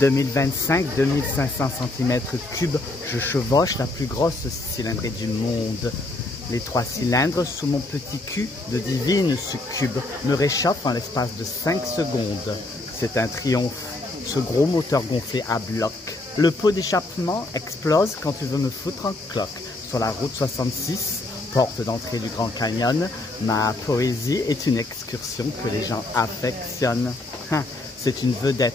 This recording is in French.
2025, 2500 cm3, je chevauche la plus grosse cylindrée du monde. Les 3 cylindres sous mon petit cul de divine succube me réchauffent en l'espace de 5 secondes. C'est un triomphe, ce gros moteur gonflé à bloc. Le pot d'échappement explose quand tu veux me foutre en cloque. Sur la route 66, porte d'entrée du Grand Canyon, ma poésie est une excursion que les gens affectionnent. C'est une vedette.